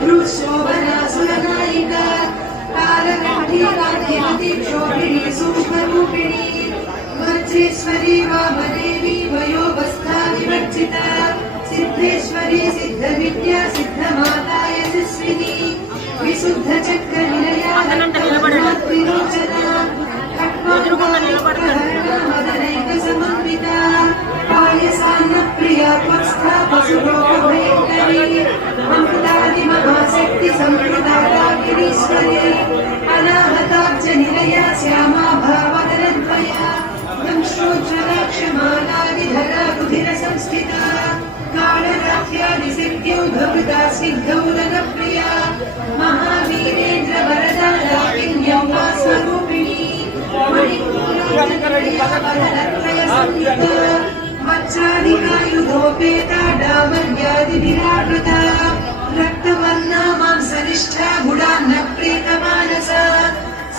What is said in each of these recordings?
भ्रूशोभना सुरनायिका कालकण्ठी क्षोभिणी सूक्ष्मरूपिणी वज्रेश्वरी वामदेवी वयोवस्था विवर्जिता सिद्धेश्वरी सिद्धविद्या सिद्धमाता यशस्विनी विशुद्धचक्रनिलया त्रिलोचना मदनैकसमन्विता पायसान्नप्रिया त्वस्था पशुरोगभयङ्करी अमृतादिमहाशक्ति संवृतागिरीश्वरी अनाहताब्जनिलया श्यामा भावदरद्वया दंश्रोज्ज्वलाक्षमालाविधरा रुधिरसंस्थिता कालरात्र्यादिसिद्ध्यौघकृता स्निग्धौदनप्रिया महावीरेन्द्रवरदा लाकिन्यम्बा स्वरूपिणी वज्रादिकायुधोपेता डामर्यादिभिरावृता रक्तवर्णा मांसनिष्ठा गुडान्नप्रीतमानसा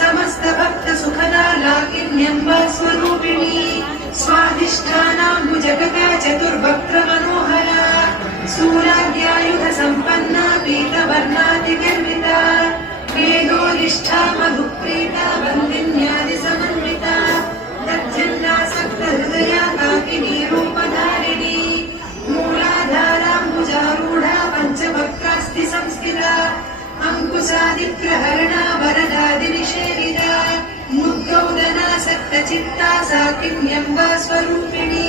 समस्तभक्तसुखदा लाकिन्यम्बा स्वरूपिणी स्वाधिष्ठानाम्बुजगता चतुर्भक्त्रमनोहरा शूलाद्यायुधसम्पन्ना पीतवर्णादिगर्विता वेदोनिष्ठा मधुप्रीता वन्दिन्यादिसमन्विता तच्छन्दासक्तहृदया काकिनी रूपधारिणी मूलाधाराम्बुजारूढा पञ्चवक्त्रास्ति संस्थिता अङ्कुशादिप्रहरणा वरदादिनिषेविता मुद्गौदना सक्तचित्ता साकिन्यम्बा स्वरूपिणी।